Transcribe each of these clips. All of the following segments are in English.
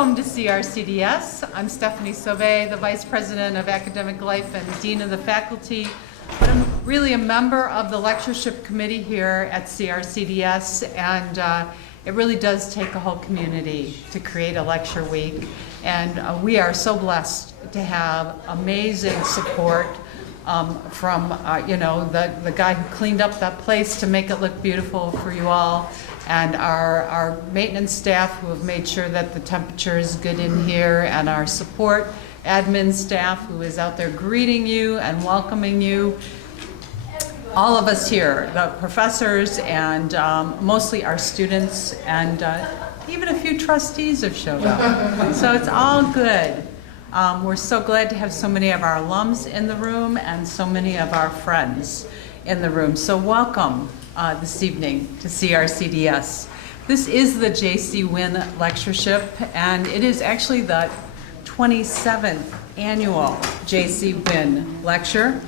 Welcome to CRCDS. I'm Stephanie Sauvé, the Vice President of Academic Life and Dean of the Faculty, but I'm really a member of the Lectureship Committee here at CRCDS, and it really does take a whole community to create a lecture week, and we are so blessed to have amazing support from the guy who cleaned up that place to make it look beautiful for you all, and our maintenance staff who have made sure that the temperature is good in here, and our support admin staff who is out there greeting you and welcoming you. All of us here, the professors and mostly our students, and even a few trustees have showed up. So it's all good. We're so glad to have so many of our alums in the room and so many of our friends in the room. So welcome this evening to CRCDS. This is the J.C. Wynn Lectureship, and it is actually the 27th annual J.C. Wynn Lecture.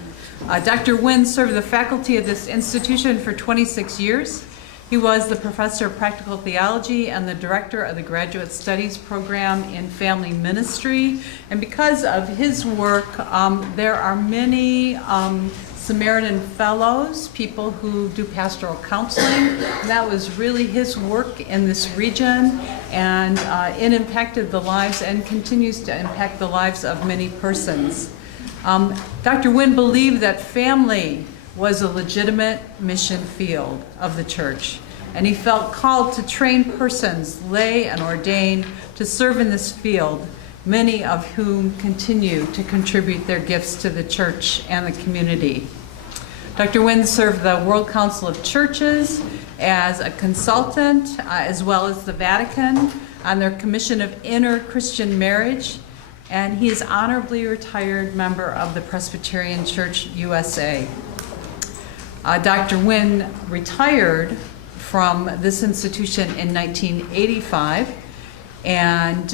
Dr. Wynn served the faculty of this institution for 26 years. He was the professor of practical theology and the director of the graduate studies program in family ministry. And because of his work, there are many Samaritan fellows, people who do pastoral counseling. That was really his work in this region, and it impacted the lives and continues to impact the lives of many persons. Dr. Wynn believed that family was a legitimate mission field of the church, and he felt called to train persons, lay and ordained, to serve in this field, many of whom continue to contribute their gifts to the church and the community. Dr. Wynn served the World Council of Churches as a consultant, as well as the Vatican, on their Commission of Inter-Christian Marriage, and he is honorably retired member of the Presbyterian Church USA. Dr. Wynn retired from this institution in 1985, and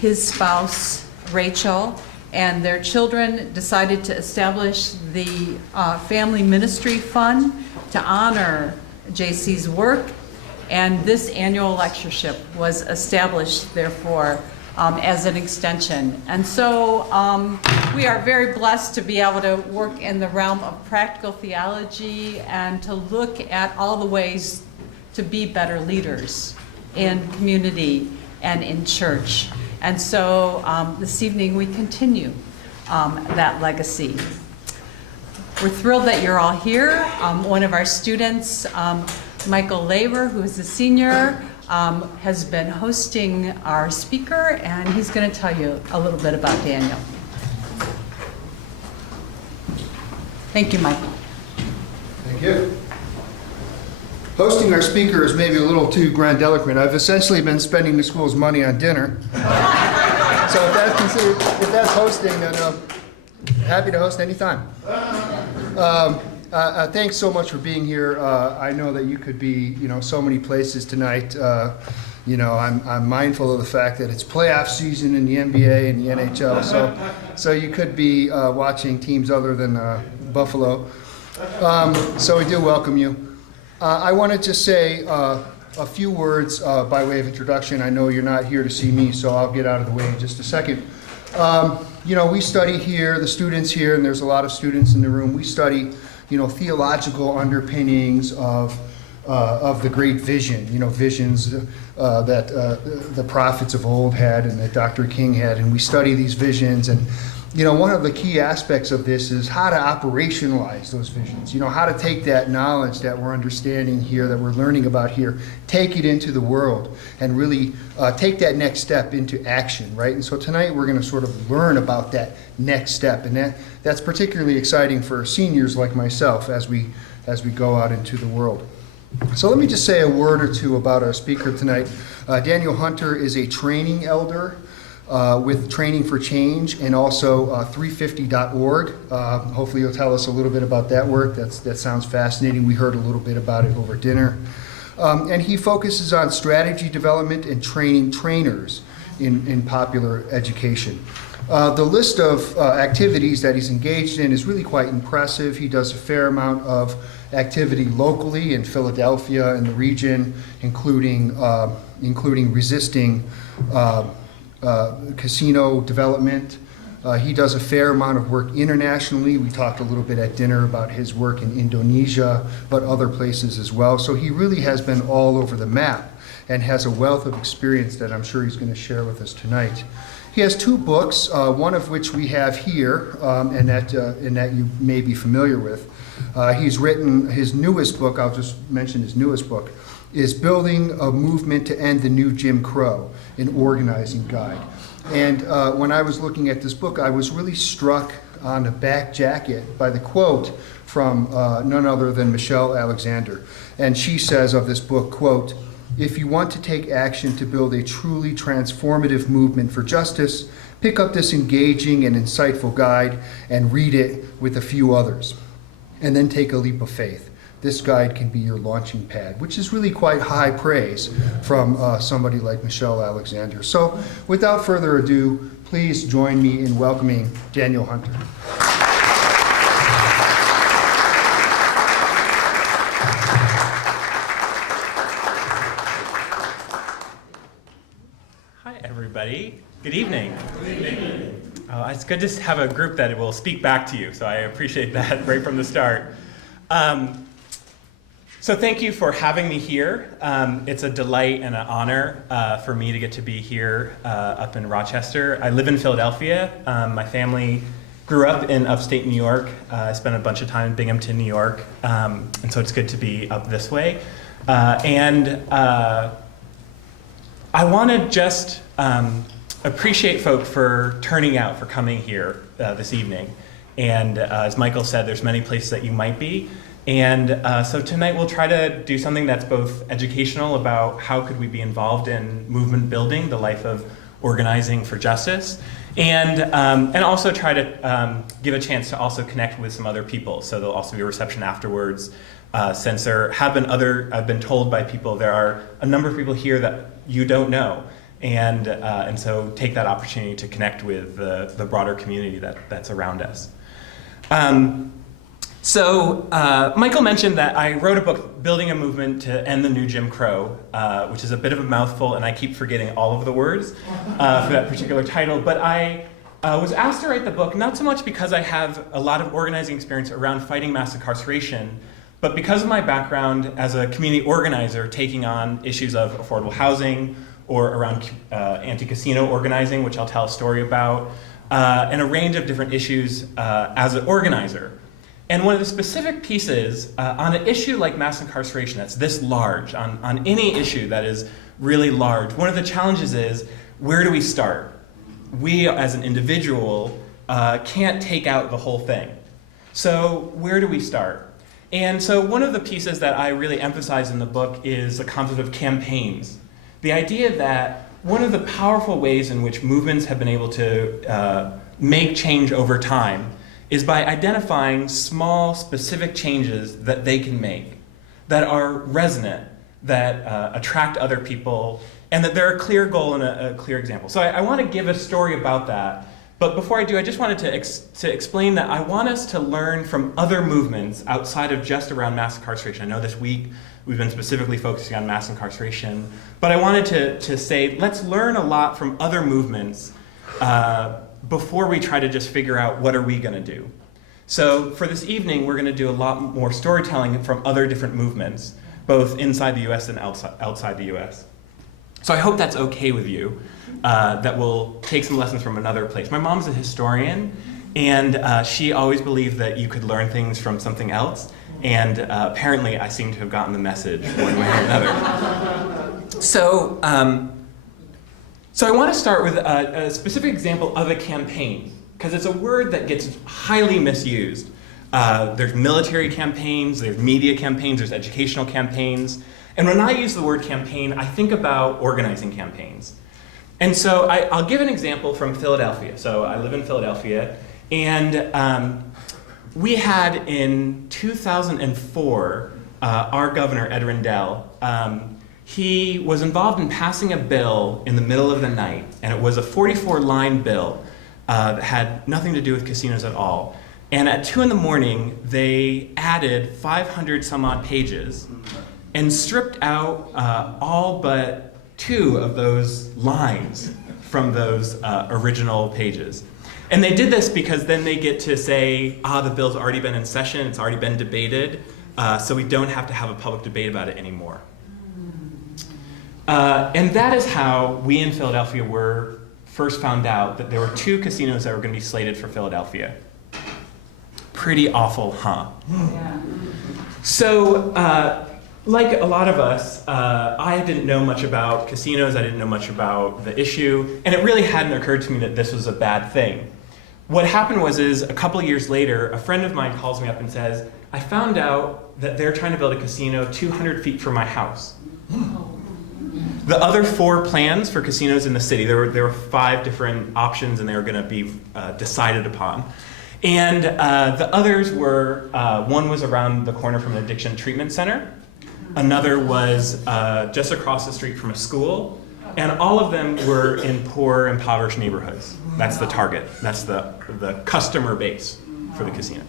his spouse, Rachel, and their children decided to establish the Family Ministry Fund to honor JC's work, and this annual lectureship was established, therefore, as an extension. And so we are very blessed to be able to work in the realm of practical theology and to look at all the ways to be better leaders in community and in church. And so this evening we continue that legacy. We're thrilled that you're all here. One of our students, Michael Laver, who is a senior, has been hosting our speaker, and he's going to tell you a little bit about Daniel. Thank you, Michael. Thank you. Hosting our speaker is maybe a little too grandiloquent. I've essentially been spending the school's money on dinner. So if that's hosting, then happy to host anytime. Thanks so much for being here. I know that you could be, so many places tonight. I'm mindful of the fact that it's playoff season in the NBA and the NHL, so you could be watching teams other than Buffalo. So we do welcome you. I wanted to say a few words by way of introduction. I know you're not here to see me, so I'll get out of the way in just a second. We study here, the students here, and there's a lot of students in the room. We study theological underpinnings of the great vision, visions that the prophets of old had and that Dr. King had, and we study these visions. And one of the key aspects of this is how to operationalize those visions, how to take that knowledge that we're understanding here, that we're learning about here, take it into the world and really take that next step into action, right? And so tonight we're going to sort of learn about that next step, and that's particularly exciting for seniors like myself as we go out into the world. So let me just say a word or two about our speaker tonight. Daniel Hunter is a training elder with Training for Change, and also 350.org. Hopefully you'll tell us a little bit about that work. That sounds fascinating. We heard a little bit about it over dinner. And he focuses on strategy development and training trainers in popular education. The list of activities that he's engaged in is really quite impressive. He does a fair amount of activity locally in Philadelphia and the region, including resisting casino development. He does a fair amount of work internationally. We talked a little bit at dinner about his work in Indonesia, but other places as well. So he really has been all over the map and has a wealth of experience that I'm sure he's going to share with us tonight. He has 2 books, one of which we have here, and that you may be familiar with. He's written his newest book, I'll just mention his newest book, is Building a Movement to End the New Jim Crow, an organizing guide. And when I was looking at this book, I was really struck on the back jacket by the quote from none other than Michelle Alexander. And she says of this book, quote, "If you want to take action to build a truly transformative movement for justice, pick up this engaging and insightful guide and read it with a few others. And then take a leap of faith. This guide can be your launching pad," which is really quite high praise from somebody like Michelle Alexander. So without further ado, please join me in welcoming Daniel Hunter. Hi, everybody. Good evening. Good evening. It's good to have a group that will speak back to you, so I appreciate that right from the start. So thank you for having me here. It's a delight and an honor for me to get to be here up in Rochester. I live in Philadelphia. My family grew up in upstate New York. I spent a bunch of time in Binghamton, New York, and so it's good to be up this way. I want to just appreciate folk for turning out, for coming here this evening. And as Michael said, there's many places that you might be. And so tonight we'll try to do something that's both educational about how could we be involved in movement building, the life of organizing for justice, and also try to give a chance to also connect with some other people. So there'll also be a reception afterwards. Since I've been told by people there are a number of people here that you don't know, and so take that opportunity to connect with the broader community that's around us. Michael mentioned that I wrote a book, Building a Movement to End the New Jim Crow, which is a bit of a mouthful, and I keep forgetting all of the words for that particular title. But I was asked to write the book, not so much because I have a lot of organizing experience around fighting mass incarceration, but because of my background as a community organizer taking on issues of affordable housing or around anti-casino organizing, which I'll tell a story about, and a range of different issues as an organizer. And one of the specific pieces on an issue like mass incarceration that's this large, on any issue that is really large, one of the challenges is, where do we start? We as an individual can't take out the whole thing. So where do we start? And so one of the pieces that I really emphasize in the book is the concept of campaigns. The idea that one of the powerful ways in which movements have been able to make change over time is by identifying small, specific changes that they can make, that are resonant, that attract other people, and that they're a clear goal and a clear example. So I want to give a story about that, but before I do, I just wanted to explain that I want us to learn from other movements outside of just around mass incarceration. I know this week we've been specifically focusing on mass incarceration, but I wanted to say, let's learn a lot from other movements before we try to just figure out what are we going to do. So for this evening, we're going to do a lot more storytelling from other different movements, both inside the US and outside the US. So I hope that's okay with you, that we'll take some lessons from another place. My mom's a historian, and she always believed that you could learn things from something else, and apparently I seem to have gotten the message one way or another. So I want to start with a specific example of a campaign, because it's a word that gets highly misused. There's military campaigns, there's media campaigns, there's educational campaigns. And when I use the word campaign, I think about organizing campaigns. And so I'll give an example from Philadelphia. So I live in Philadelphia, and we had in 2004, our governor, Ed Rendell, he was involved in passing a bill in the middle of the night, and it was a 44-line bill that had nothing to do with casinos at all. And at 2 a.m, they added 500 some odd pages and stripped out all but 2 of those lines from those original pages. And they did this because then they get to say, the bill's already been in session, it's already been debated, so we don't have to have a public debate about it anymore. And that is how we in Philadelphia were first found out that there were 2 casinos that were going to be slated for Philadelphia. Pretty awful, huh? Yeah. So, like a lot of us, I didn't know much about casinos, I didn't know much about the issue, and it really hadn't occurred to me that this was a bad thing. What happened was a couple of years later, a friend of mine calls me up and says, I found out that they're trying to build a casino 200 feet from my house. The other 4 plans for casinos in the city, there were 5 different options and they were going to be decided upon. And the others were, one was around the corner from an addiction treatment center, another was just across the street from a school, and all of them were in poor, impoverished neighborhoods. That's the target, that's the customer base for the casinos.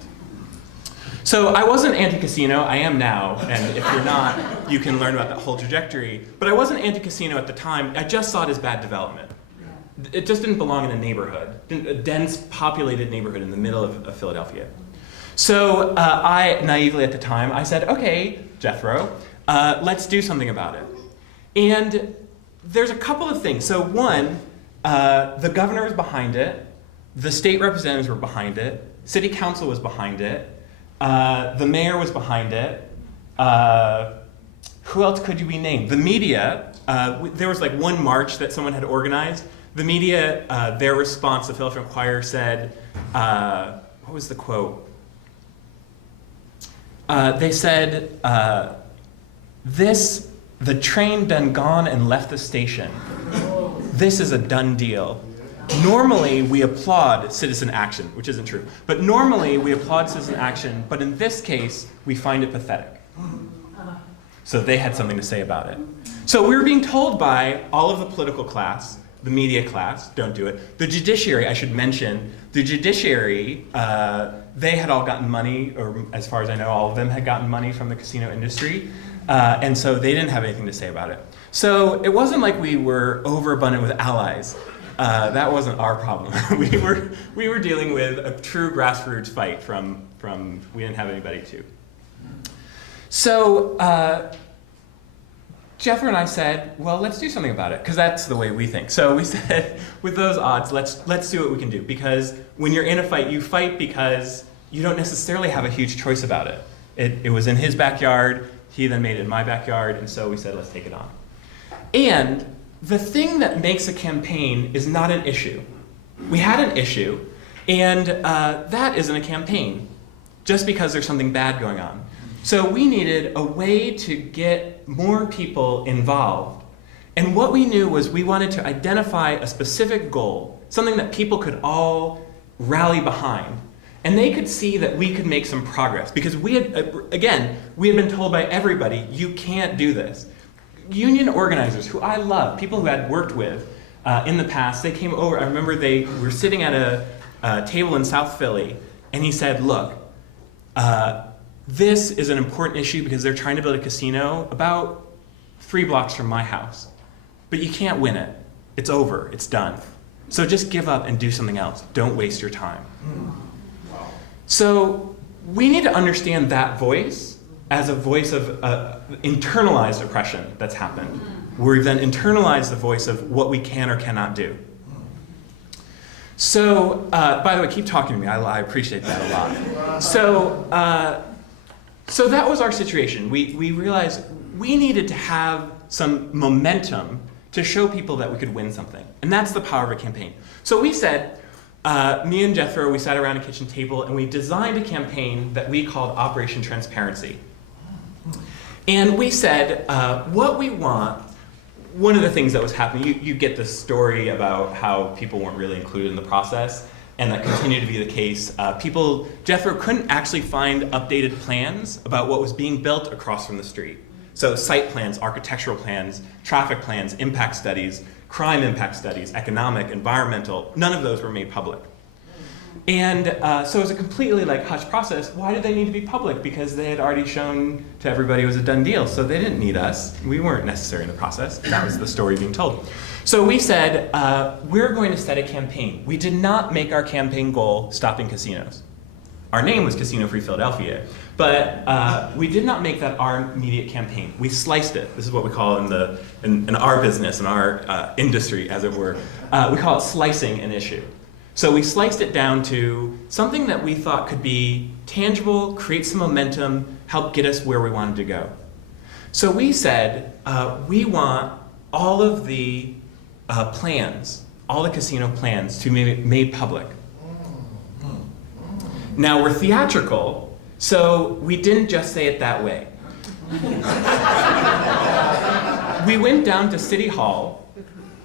So I wasn't anti-casino, I am now, and if you're not, you can learn about that whole trajectory. But I wasn't anti-casino at the time, I just saw it as bad development. It just didn't belong in a neighborhood, a dense, populated neighborhood in the middle of Philadelphia. So I, naively at the time, I said, okay, Jethro, let's do something about it. And there's a couple of things. So one, the governor was behind it, the state representatives were behind it, city council was behind it, the mayor was behind it. Who else could we name? The media, there was like one march that someone had organized. The media, their response, the Philadelphia Inquirer said, what was the quote? They said, the train done gone and left the station. This is a done deal. Normally, we applaud citizen action, which isn't true. But normally, we applaud citizen action, but in this case, we find it pathetic. So they had something to say about it. So we were being told by all of the political class, the media class, don't do it. The judiciary, I should mention, the judiciary, they had all gotten money, or as far as I know, all of them had gotten money from the casino industry, and so they didn't have anything to say about it. So it wasn't like we were overabundant with allies. That wasn't our problem. we were dealing with a true grassroots fight from we didn't have anybody to. So Jethro and I said, well, let's do something about it, because that's the way we think. So we said, with those odds, let's do what we can do. Because when you're in a fight, you fight because you don't necessarily have a huge choice about it. It was in his backyard, he then made it in my backyard, and so we said, let's take it on. And the thing that makes a campaign is not an issue. We had an issue, and that isn't a campaign, just because there's something bad going on. So we needed a way to get more people involved. And what we knew was we wanted to identify a specific goal, something that people could all rally behind. And they could see that we could make some progress. Because we had been told by everybody, you can't do this. Union organizers, who I love, people who I'd worked with in the past, they came over. I remember they were sitting at a table in South Philly, and he said, look, this is an important issue because they're trying to build a casino about 3 blocks from my house. But you can't win it. It's over. It's done. So just give up and do something else. Don't waste your time. So we need to understand that voice as a voice of internalized oppression that's happened. We've then internalized the voice of what we can or cannot do. So, by the way, keep talking to me. I appreciate that a lot. So that was our situation. We realized we needed to have some momentum to show people that we could win something. And that's the power of a campaign. So we said, me and Jethro, we sat around a kitchen table and we designed a campaign that we called Operation Transparency. And we said, what we want, one of the things that was happening, you get this story about how people weren't really included in the process, and that continued to be the case. Jethro couldn't actually find updated plans about what was being built across from the street. So site plans, architectural plans, traffic plans, impact studies, crime impact studies, economic, environmental, none of those were made public. And so it was a completely like hush process. Why did they need to be public? Because they had already shown to everybody it was a done deal, so they didn't need us. We weren't necessary in the process. That was the story being told. So we said, we're going to set a campaign. We did not make our campaign goal stopping casinos. Our name was Casino Free Philadelphia, but we did not make that our immediate campaign. We sliced it. This is what we call in our business, in our industry, as it were. We call it slicing an issue. So we sliced it down to something that we thought could be tangible, create some momentum, help get us where we wanted to go. So we said, we want all of the plans, all the casino plans to be made public. Now we're theatrical, so we didn't just say it that way. We went down to City Hall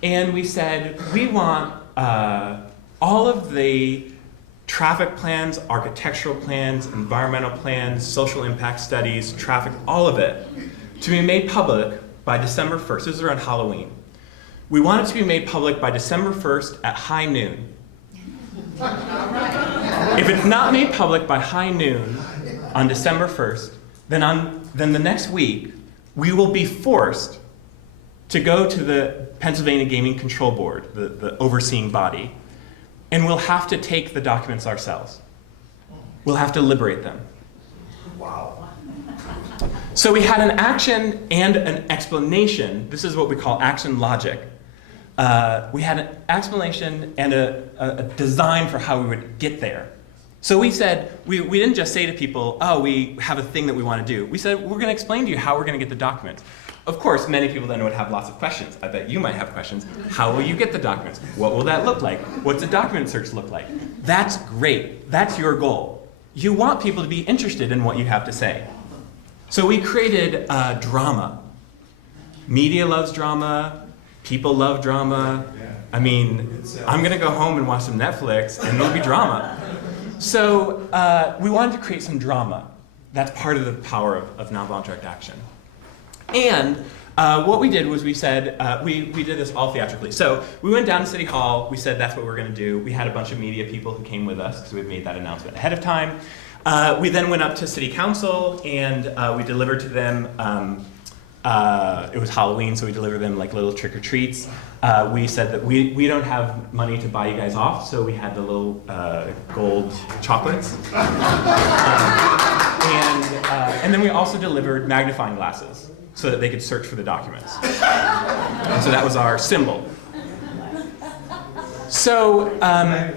and we said, we want all of the traffic plans, architectural plans, environmental plans, social impact studies, traffic, all of it, to be made public by December 1st. This is around Halloween. We want it to be made public by December 1st at high noon. If it's not made public by high noon on December 1st, then the next week, we will be forced to go to the Pennsylvania Gaming Control Board, the overseeing body, and we'll have to take the documents ourselves. We'll have to liberate them. Wow. So we had an action and an explanation. This is what we call action logic. We had an explanation and a design for how we would get there. So we said, we didn't just say to people, oh, we have a thing that we want to do. We said, we're going to explain to you how we're going to get the documents. Of course, many people then would have lots of questions. I bet you might have questions. How will you get the documents? What will that look like? What's a document search look like? That's great. That's your goal. You want people to be interested in what you have to say. So we created drama. Media loves drama. People love drama. I mean, I'm going to go home and watch some Netflix, and it'll be drama. So we wanted to create some drama. That's part of the power of nonviolent direct action. And what we did was we said, we did this all theatrically. So we went down to City Hall, we said that's what we're going to do. We had a bunch of media people who came with us because we had made that announcement ahead of time. We then went up to City Council and we delivered to them, it was Halloween, so we delivered them like little trick-or-treats. We said that we don't have money to buy you guys off, so we had the little gold chocolates. And then we also delivered magnifying glasses so that they could search for the documents. And so that was our symbol. So that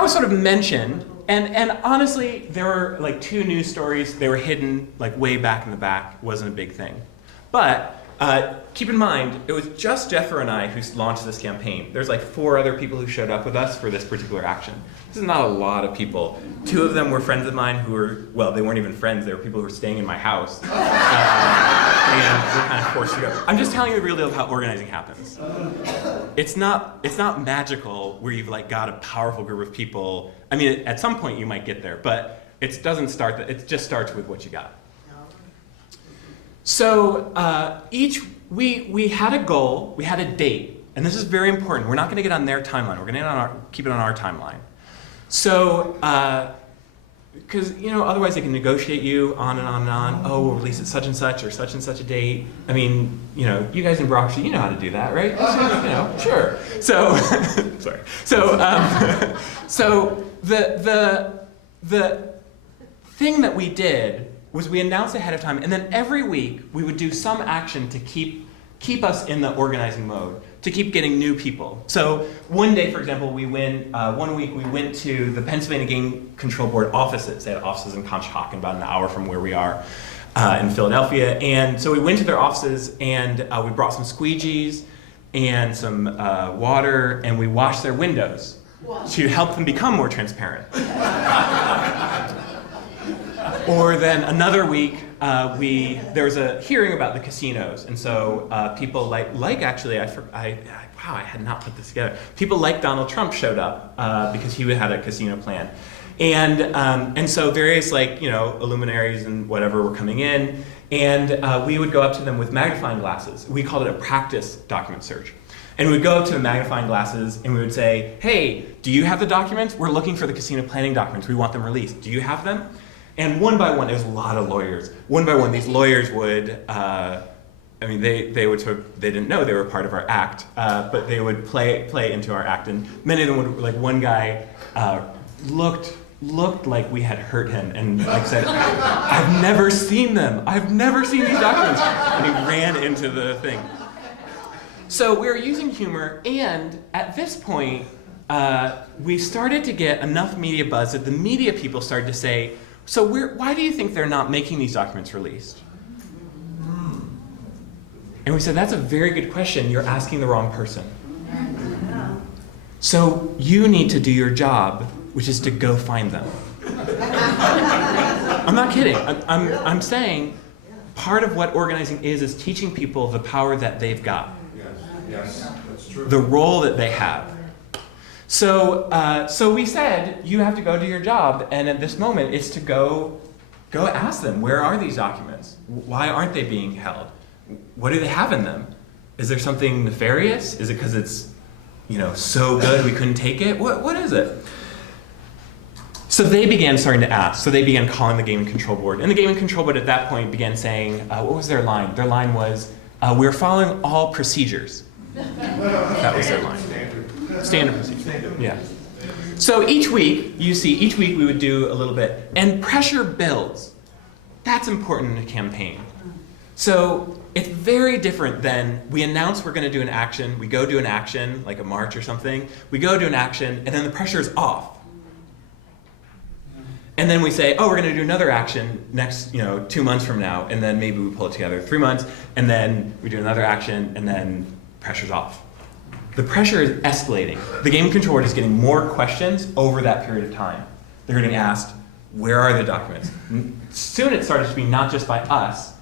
was sort of mentioned, and honestly, there were like 2 news stories. They were hidden like way back in the back. It wasn't a big thing. But keep in mind, it was just Jethro and I who launched this campaign. There's like 4 other people who showed up with us for this particular action. This is not a lot of people. 2 of them were friends of mine who were, well, they weren't even friends. They were people who were staying in my house. And we're kind of forced to go. I'm just telling you the real deal of how organizing happens. It's not magical where you've like got a powerful group of people. I mean, at some point you might get there, but it doesn't start. It just starts with what you got. So we had a goal, we had a date, and this is very important. We're not going to get on their timeline. We're going to keep it on our timeline. So, because otherwise they can negotiate you on and on and on. Oh, we'll release it such and such or such and such a date. I mean, you guys in bureaucracy, you know how to do that, right? Sure. So, sorry. So the thing that we did was we announced ahead of time, and then every week we would do some action to keep us in the organizing mode, to keep getting new people. So one day, for example, one week we went to the Pennsylvania Game Control Board offices. They had offices in Conshohocken, about an hour from where we are in Philadelphia. And so we went to their offices and we brought some squeegees and some water, and we washed their windows to help them become more transparent. Or then another week, there was a hearing about the casinos, and so people like actually, wow, I had not put this together. People like Donald Trump showed up because he had a casino plan, and so various luminaries and whatever were coming in, and we would go up to them with magnifying glasses. We called it a practice document search. And we'd go up to the magnifying glasses and we would say, hey, do you have the documents? We're looking for the casino planning documents. We want them released. Do you have them? And one by one, there's a lot of lawyers. One by one, these lawyers would, they would sort of, they didn't know they were part of our act, but they would play into our act. And many of them would, like one guy looked like we had hurt him and like said, I've never seen them. I've never seen these documents. And he ran into the thing. So we were using humor, and at this point, we started to get enough media buzz that the media people started to say, so why do you think they're not making these documents released? And we said, that's a very good question. You're asking the wrong person. So you need to do your job, which is to go find them. I'm not kidding. I'm saying part of what organizing is teaching people the power that they've got. Yes, that's true. The role that they have. So we said, you have to go do your job, and at this moment, it's to go ask them, where are these documents? Why aren't they being held? What do they have in them? Is there something nefarious? Is it because it's, so good we couldn't take it? What is it? So they began starting to ask. So they began calling the Gaming Control Board. And the Gaming Control Board at that point began saying, what was their line? Their line was, we're following all procedures. That was their line. Standard procedure. Yeah. So each week we would do a little bit. And pressure builds. That's important in a campaign. So it's very different than we announce we're going to do an action, we go do an action, like a march or something, we go do an action, and then the pressure is off. And then we say, oh, we're going to do another action next, 2 months from now, and then maybe we pull it together 3 months, and then we do another action, and then pressure's off. The pressure is escalating. The Game Control Board is getting more questions over that period of time. They're getting asked, where are the documents? Soon it started to be not just by us,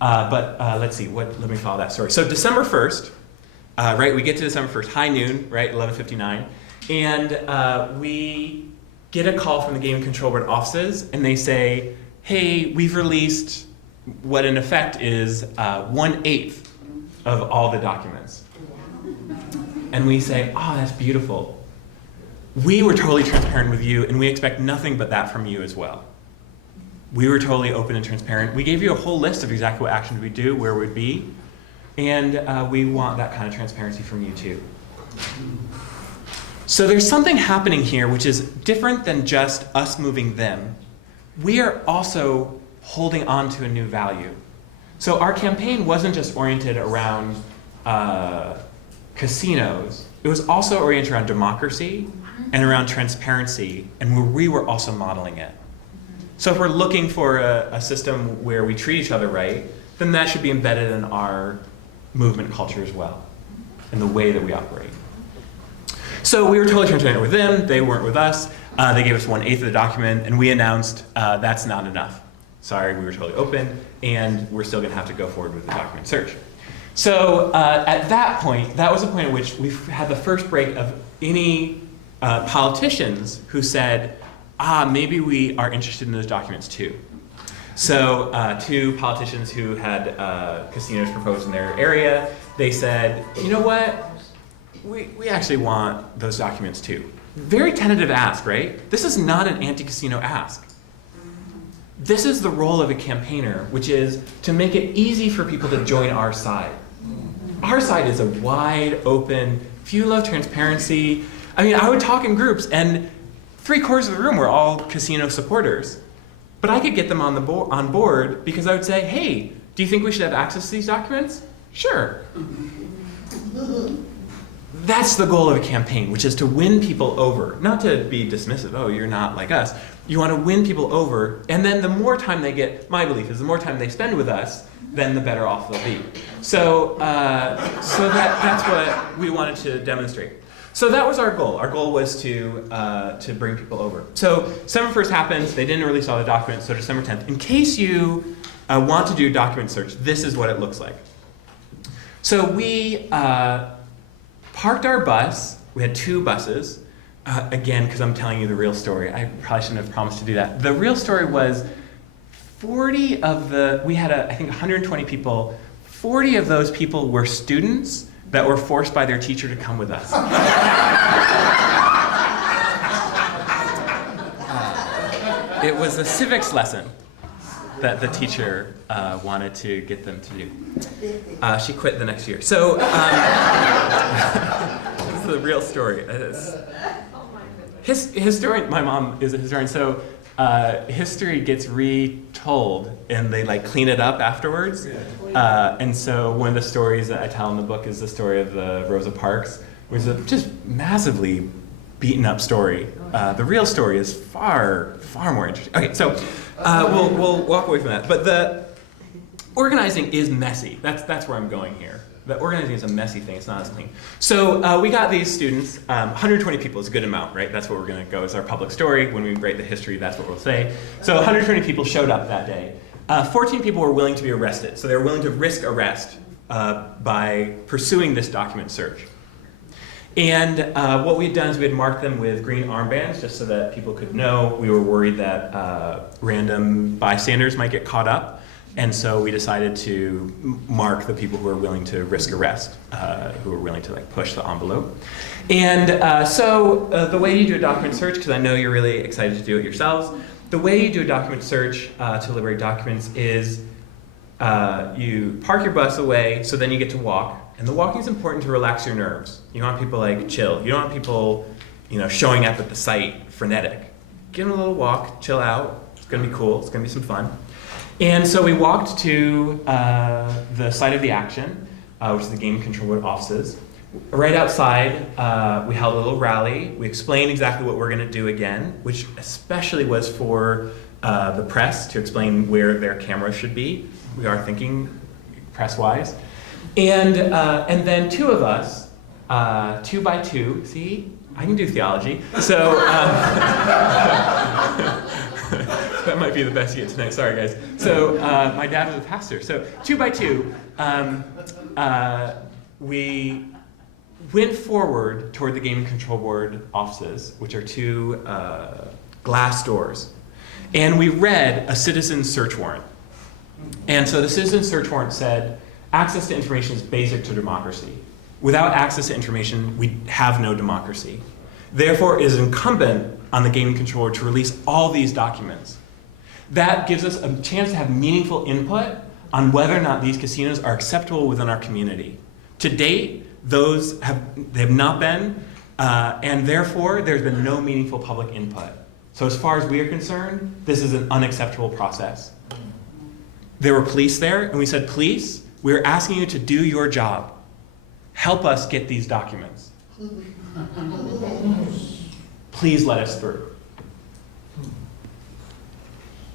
but let's see, let me follow that story. So December 1st, we get to December 1st, high noon, 11:59, and we get a call from the Game Control Board offices, and they say, hey, we've released what in effect is 1/8 of all the documents. And we say, oh, that's beautiful. We were totally transparent with you, and we expect nothing but that from you as well. We were totally open and transparent. We gave you a whole list of exactly what actions we do, where we'd be, and we want that kind of transparency from you too. So there's something happening here which is different than just us moving them. We are also holding on to a new value. So our campaign wasn't just oriented around casinos. It was also oriented around democracy and around transparency, and we were also modeling it. So if we're looking for a system where we treat each other right, then that should be embedded in our movement culture as well, in the way that we operate. So we were totally transparent with them, they weren't with us. They gave us 1/8 of the document, and we announced that's not enough. Sorry, we were totally open, and we're still gonna have to go forward with the document search. So at that point, that was the point at which we had the first break of any politicians who said, maybe we are interested in those documents too. So 2 politicians who had casinos proposed in their area, they said, you know what? We actually want those documents too. Very tentative ask, right? This is not an anti-casino ask. This is the role of a campaigner, which is to make it easy for people to join our side. Our side is a wide open, if you love transparency, I would talk in groups and 3/4 of the room were all casino supporters. But I could get them on board because I would say, hey, do you think we should have access to these documents? Sure. That's the goal of a campaign, which is to win people over. Not to be dismissive, oh, you're not like us. You want to win people over, and then the more time they get, my belief is the more time they spend with us, then the better off they'll be. So that's what we wanted to demonstrate. So that was our goal. Our goal was to bring people over. So December 1st happens, they didn't release all the documents, so December 10th. In case you want to do document search, this is what it looks like. So we parked our bus. We had 2 buses. Again, because I'm telling you the real story. I probably shouldn't have promised to do that. The real story was 40 of we had I think 120 people. 40 of those people were students that were forced by their teacher to come with us. It was a civics lesson that the teacher wanted to get them to do. She quit the next year. So this is a real story. Historian, my mom is a historian, so history gets retold and they like clean it up afterwards. And so one of the stories that I tell in the book is the story of the Rosa Parks, which is a just massively beaten up story. The real story is far more interesting. Okay, so we'll walk away from that. But the organizing is messy. That's where I'm going here. The organizing is a messy thing. It's not as clean. So we got these students. 120 people is a good amount, right? That's what we're going to go as our public story. When we write the history, that's what we'll say. So 120 people showed up that day. 14 people were willing to be arrested. So they were willing to risk arrest by pursuing this document search. And what we had done is we had marked them with green armbands just so that people could know. We were worried that random bystanders might get caught up. And so we decided to mark the people who were willing to risk arrest, who were willing to like push the envelope. And so the way you do a document search, because I know you're really excited to do it yourselves, the way you do a document search to liberate documents is you park your bus away, so then you get to walk. And the walking is important to relax your nerves. You don't want people like chill. You don't want people, showing up at the site frenetic. Give them a little walk, chill out. It's gonna be cool. It's gonna be some fun. And so we walked to the site of the action, which is the Game Control Board offices. Right outside, we held a little rally. We explained exactly what we're gonna do again, which especially was for the press to explain where their cameras should be. We are thinking press-wise. And then two of us, 2 by 2, see, I can do theology. So that might be the best yet tonight, sorry guys. So my dad was a pastor. So 2 by 2, we went forward toward the Game Control Board offices, which are 2 glass doors. And we read a citizen search warrant. And so the citizen search warrant said, access to information is basic to democracy. Without access to information, we have no democracy. Therefore, it is incumbent on the Game Controller to release all these documents. That gives us a chance to have meaningful input on whether or not these casinos are acceptable within our community. To date, they have not been, and therefore, there's been no meaningful public input. So as far as we are concerned, this is an unacceptable process. There were police there, and we said, police, we're asking you to do your job. Help us get these documents. Please let us through.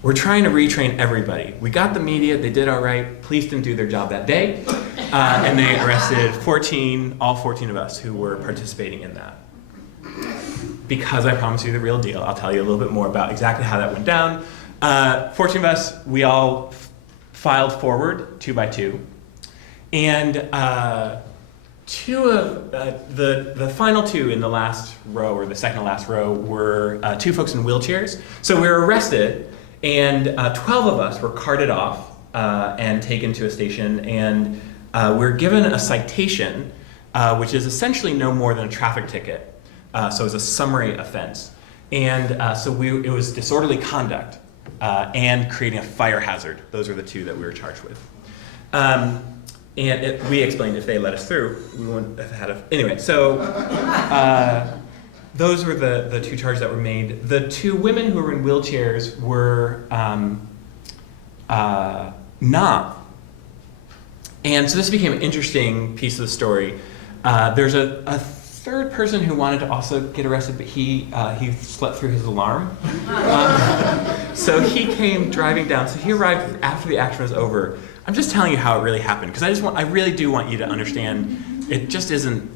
We're trying to retrain everybody. We got the media, they did all right. Police didn't do their job that day. And they arrested all 14 of us who were participating in that. Because I promised you the real deal, I'll tell you a little bit more about exactly how that went down. 14 of us, we all filed forward 2 by 2. And the final 2 in the last row, or the second to last row, were 2 folks in wheelchairs. So we were arrested, and 12 of us were carted off and taken to a station, and we're given a citation, which is essentially no more than a traffic ticket. So it's a summary offense. And it was disorderly conduct and creating a fire hazard. Those were the 2 that we were charged with. And we explained if they let us through, we wouldn't have had a... Anyway, so those were the 2 charges that were made. The 2 women who were in wheelchairs were not. And so this became an interesting piece of the story. There's a third person who wanted to also get arrested, but he slept through his alarm. So he came driving down. So he arrived after the action was over. I'm just telling you how it really happened, because I really do want you to understand. It just isn't.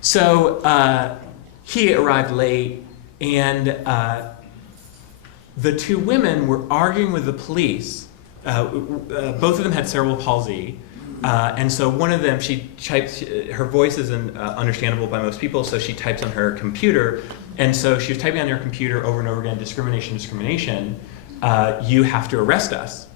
So he arrived late, and the 2 women were arguing with the police. Both of them had cerebral palsy, and so one of them, she types. Her voice isn't understandable by most people, so she types on her computer. And so she was typing on her computer over and over again, discrimination, discrimination. You have to arrest us.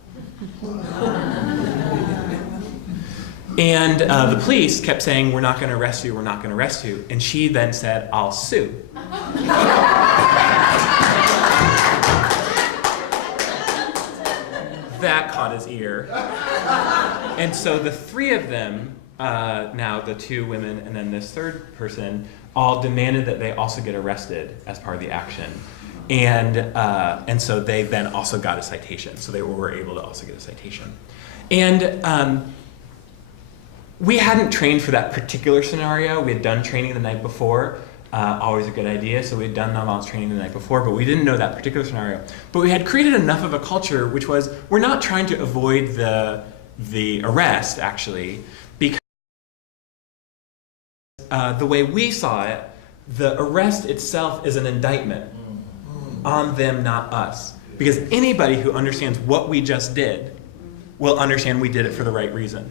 And the police kept saying, we're not going to arrest you, we're not going to arrest you. And she then said, I'll sue. That caught his ear. And so the three of them, now the two women and then this third person, all demanded that they also get arrested as part of the action. And so they then also got a citation. So they were able to also get a citation. And we hadn't trained for that particular scenario. We had done training the night before. Always a good idea. So we had done nonviolence training the night before, but we didn't know that particular scenario. But we had created enough of a culture, which was, we're not trying to avoid the arrest, actually, because the way we saw it, the arrest itself is an indictment on them, not us. Because anybody who understands what we just did will understand we did it for the right reason.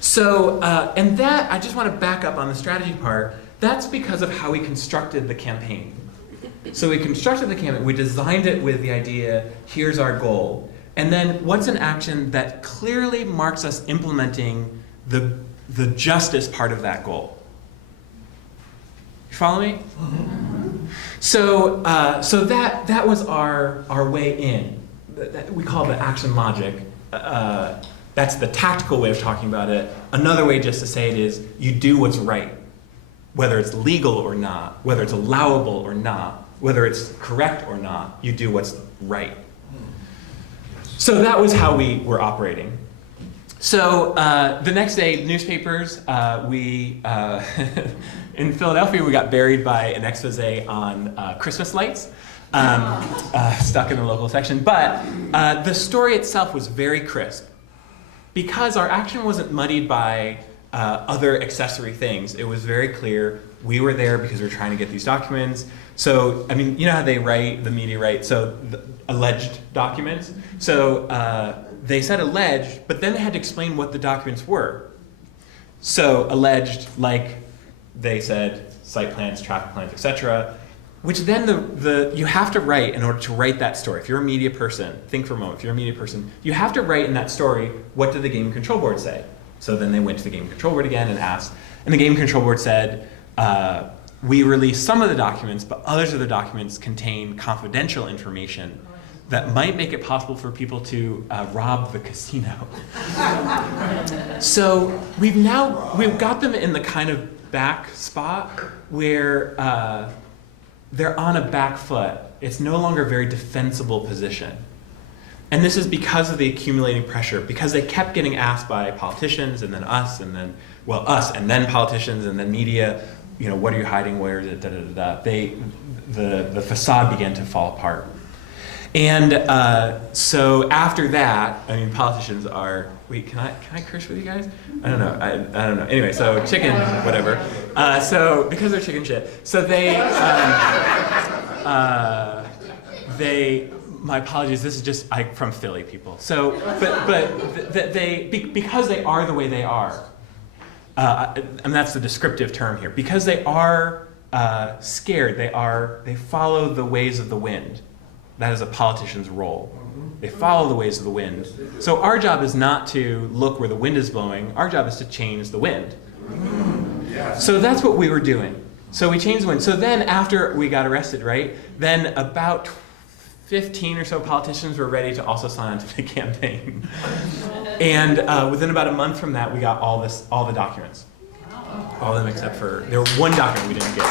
So, and that, I just want to back up on the strategy part. That's because of how we constructed the campaign. So we constructed the campaign, we designed it with the idea, here's our goal. And then what's an action that clearly marks us implementing the justice part of that goal? You follow me? So, so that was our way in. We call it the action logic. That's the tactical way of talking about it. Another way just to say it is, you do what's right. Whether it's legal or not, whether it's allowable or not, whether it's correct or not, you do what's right. So that was how we were operating. So the next day, newspapers, in Philadelphia, we got buried by an expose on Christmas lights, stuck in the local section. But the story itself was very crisp, because our action wasn't muddied by other accessory things. It was very clear we were there because we were trying to get these documents. So, I mean, you know how they write, the media write, so the alleged documents. So they said alleged, but then they had to explain what the documents were. So alleged, like they said, site plans, traffic plans, etc., which then you have to write in order to write that story. If you're a media person, think for a moment, if you're a media person, you have to write in that story, what did the Game Control Board say? So then they went to the Game Control Board again and asked, and the Game Control Board said, we released some of the documents, but others of the documents contain confidential information that might make it possible for people to rob the casino. So we've got them in the kind of back spot where they're on a back foot. It's no longer a very defensible position. And this is because of the accumulating pressure, because they kept getting asked by politicians and then us and then, well, us and then politicians and then media, you know, what are you hiding, where is it, da da da da. The facade began to fall apart. And so after that, I mean, politicians are, wait, can I curse with you guys? I don't know, I don't know. Anyway, so chicken, whatever. So because they're chicken shit, so my apologies, this is just from Philly people. So, but because they are the way they are, and that's the descriptive term here, because they are scared, they follow the ways of the wind. That is a politician's role. They follow the ways of the wind. So our job is not to look where the wind is blowing, our job is to change the wind. So that's what we were doing. So we changed the wind. So then after we got arrested, right, then about 15 or so politicians were ready to also sign on to the campaign. And within about a month from that, we got all the documents. All of them except for, there was one document we didn't get.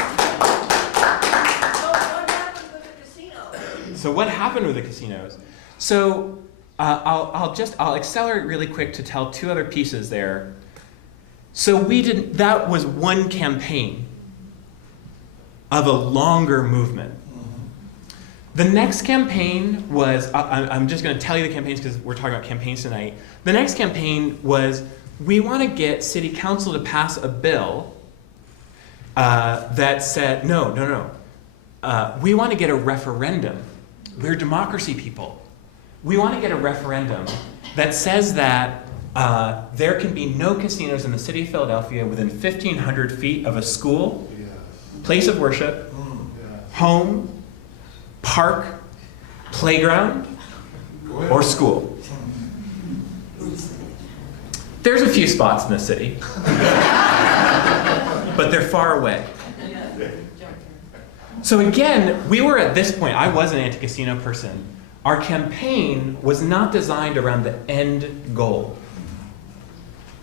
So what happened with the casinos? So I'll accelerate really quick to tell two other pieces there. So that was one campaign of a longer movement. The next campaign was, I'm just going to tell you the campaigns because we're talking about campaigns tonight. The next campaign was, we want to get city council to pass a bill that said, no. We want to get a referendum. We're democracy people. We want to get a referendum that says that there can be no casinos in the city of Philadelphia within 1,500 feet of a school, place of worship, home, park, playground, or school. There's a few spots in the city, but they're far away. So again, we were at this point, I was an anti-casino person. Our campaign was not designed around the end goal,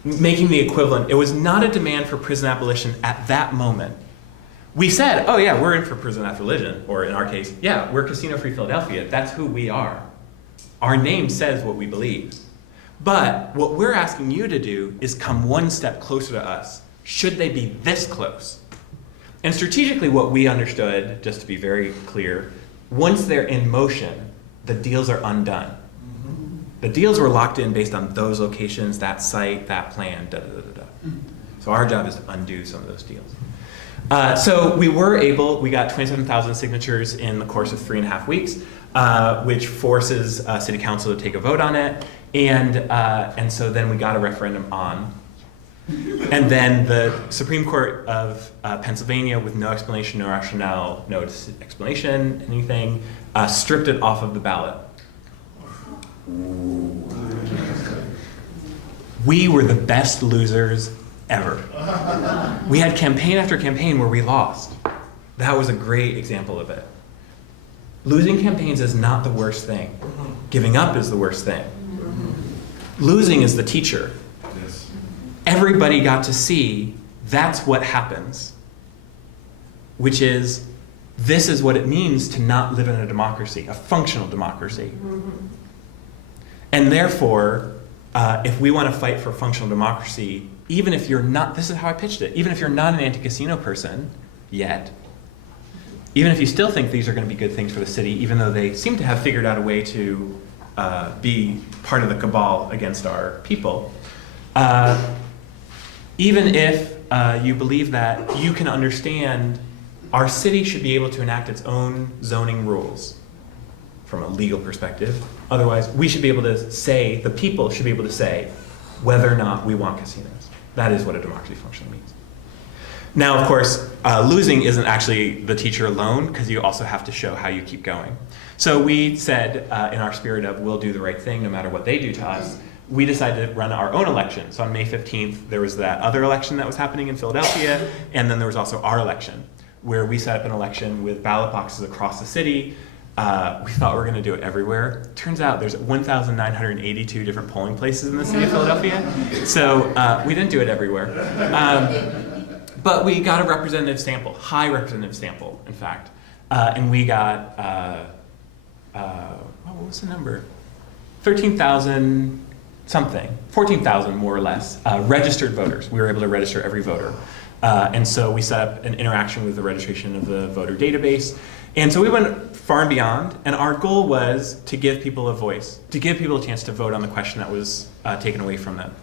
making the equivalent. It was not a demand for prison abolition at that moment. We said, oh yeah, we're in for prison abolition, or in our case, yeah, we're Casino-Free Philadelphia. That's who we are. Our name says what we believe. But what we're asking you to do is come one step closer to us. Should they be this close? And strategically, what we understood, just to be very clear, once they're in motion, the deals are undone. The deals were locked in based on those locations, that site, that plan, da da da da da. So our job is to undo some of those deals. So we got 27,000 signatures in the course of 3.5 weeks, which forces City Council to take a vote on it. And so then we got a referendum on. And then the Supreme Court of Pennsylvania, with no explanation, no rationale, no explanation, anything, stripped it off of the ballot. We were the best losers ever. We had campaign after campaign where we lost. That was a great example of it. Losing campaigns is not the worst thing. Giving up is the worst thing. Losing is the teacher. Everybody got to see that's what happens, which is this is what it means to not live in a democracy, a functional democracy. And therefore, if we want to fight for functional democracy, even if you're not, this is how I pitched it, even if you're not an anti-casino person yet, even if you still think these are going to be good things for the city, even though they seem to have figured out a way to be part of the cabal against our people, even if you believe that you can understand our city should be able to enact its own zoning rules from a legal perspective. Otherwise, we should be able to say, the people should be able to say whether or not we want casinos. That is what a democracy functionally means. Now, of course, losing isn't actually the teacher alone, because you also have to show how you keep going. So we said, in our spirit of we'll do the right thing no matter what they do to us, we decided to run our own election. So on May 15th, there was that other election that was happening in Philadelphia, and then there was also our election, where we set up an election with ballot boxes across the city. We thought we were going to do it everywhere. Turns out there's 1,982 different polling places in the city of Philadelphia, so we didn't do it everywhere. But we got a representative sample, high representative sample, in fact. And we got, what was the number? 13,000 something, 14,000 more or less, registered voters. We were able to register every voter. And so we set up an interaction with the registration of the voter database. And so we went far and beyond, and our goal was to give people a voice, to give people a chance to vote on the question that was taken away from them.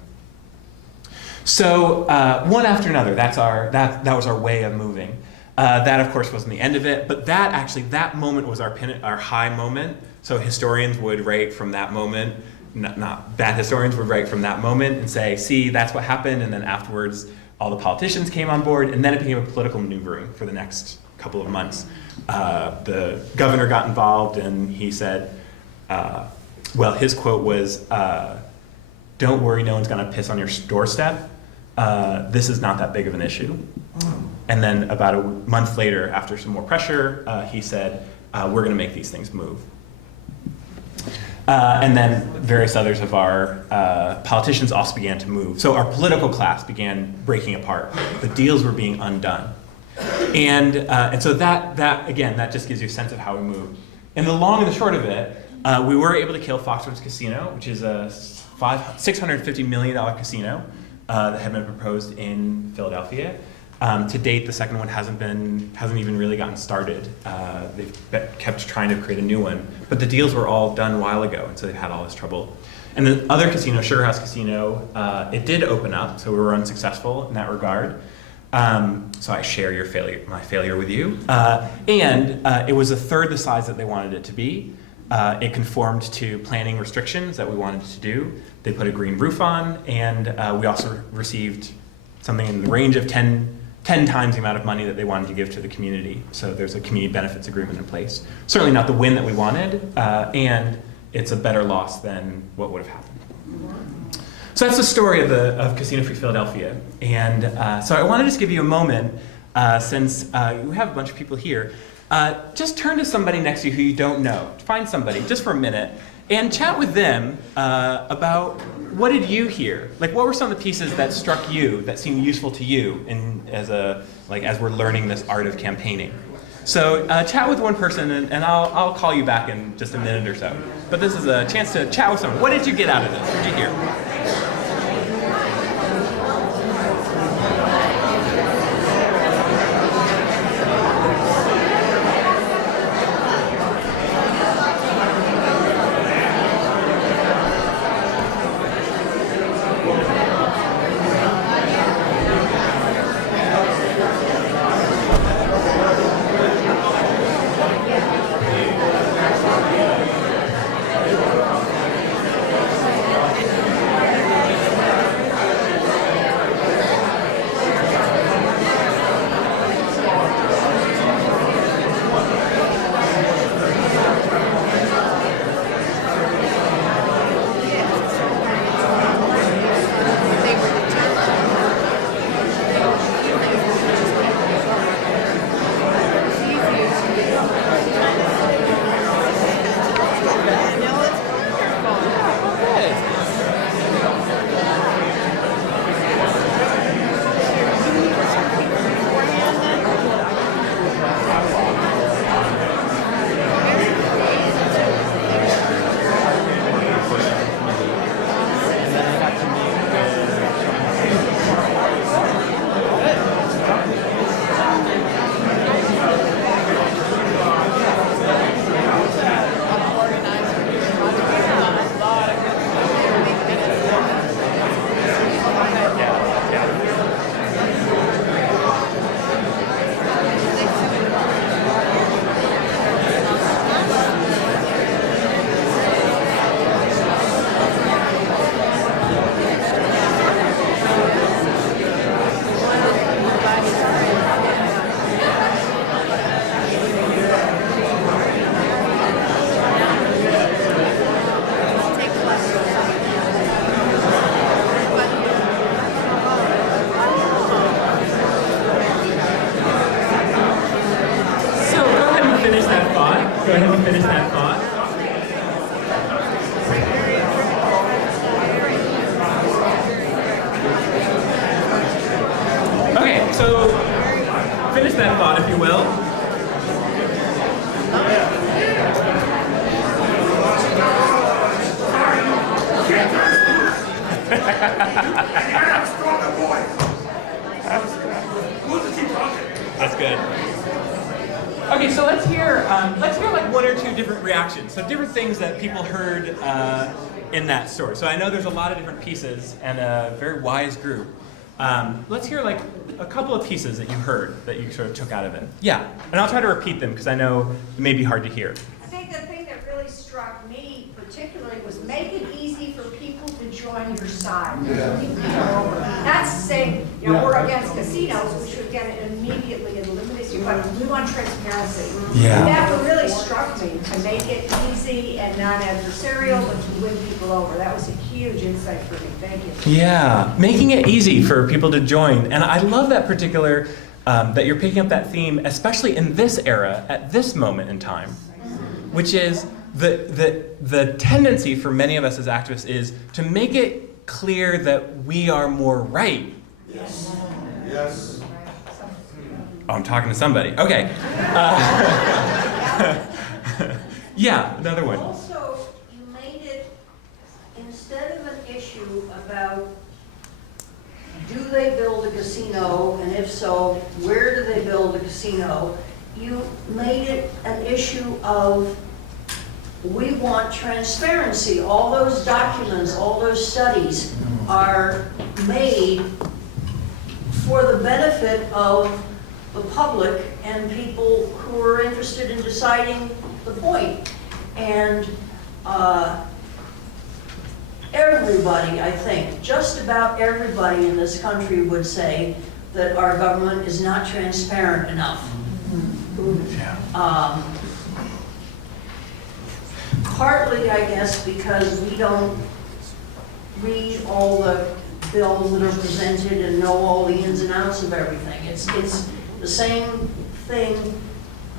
So one after another, that was our way of moving. That, of course, wasn't the end of it, but that moment was our high moment. So historians would write from that moment, not bad historians would write from that moment and say, see, that's what happened, and then afterwards, all the politicians came on board, and then it became a political maneuvering for the next couple of months. The governor got involved, and he said, well, his quote was, don't worry, no one's gonna piss on your doorstep. This is not that big of an issue. And then about a month later, after some more pressure, he said, we're gonna make these things move. And then various others of our politicians also began to move. So our political class began breaking apart. The deals were being undone. And so that again, that just gives you a sense of how we move. And the long and the short of it, we were able to kill Foxwoods Casino, which is a $650 million casino that had been proposed in Philadelphia. To date, the second one hasn't even really gotten started. They've kept trying to create a new one, but the deals were all done a while ago, and so they've had all this trouble. And the other casino, Sugar House Casino, it did open up, so we were unsuccessful in that regard. So I share my failure with you. And it was a third the size that they wanted it to be. It conformed to planning restrictions that we wanted to do. They put a green roof on, and we also received something in the range of 10 times the amount of money that they wanted to give to the community. So there's a community benefits agreement in place. Certainly not the win that we wanted, and it's a better loss than what would have happened. So that's the story of Casino Free Philadelphia. And so I want to just give you a moment, since we have a bunch of people here, just turn to somebody next to you who you don't know. Find somebody, just for a minute, and chat with them about what did you hear? Like, what were some of the pieces that struck you, that seemed useful to you as we're learning this art of campaigning? So chat with one person, and I'll call you back in just a minute or so. But this is a chance to chat with someone. What did you get out of this? What did you hear? Go ahead and finish that thought. Okay, so finish that thought, if you will. That's good. Okay, so let's hear like one or two different reactions. So different things that people heard in that story. So I know there's a lot of different pieces and a very wise group. Let's hear like a couple of pieces that you heard that you sort of took out of it. Yeah, and I'll try to repeat them because I know it may be hard to hear. I think the thing that really struck me particularly was make it easy for people to join your side. Not saying, we're against casinos, which would get it immediately eliminated, but we want transparency. Yeah. That what really struck me, to make it easy and not adversarial, but to win people over. That was a huge insight for me. Thank you. Yeah, making it easy for people to join. And I love that particular, that you're picking up that theme, especially in this era, at this moment in time, which is the tendency for many of us as activists is to make it clear that we are more right. Yes. Yes. Oh, I'm talking to somebody. Okay. Yeah, another one. Also, you made it, instead of an issue about do they build a casino, and if so, where do they build a casino, you made it an issue of we want transparency. All those documents, all those studies are made for the benefit of the public and people who are interested in deciding the point. And everybody, I think, just about everybody in this country would say that our government is not transparent enough. Partly, I guess, because we don't read all the bills that are presented and know all the ins and outs of everything. It's the same thing.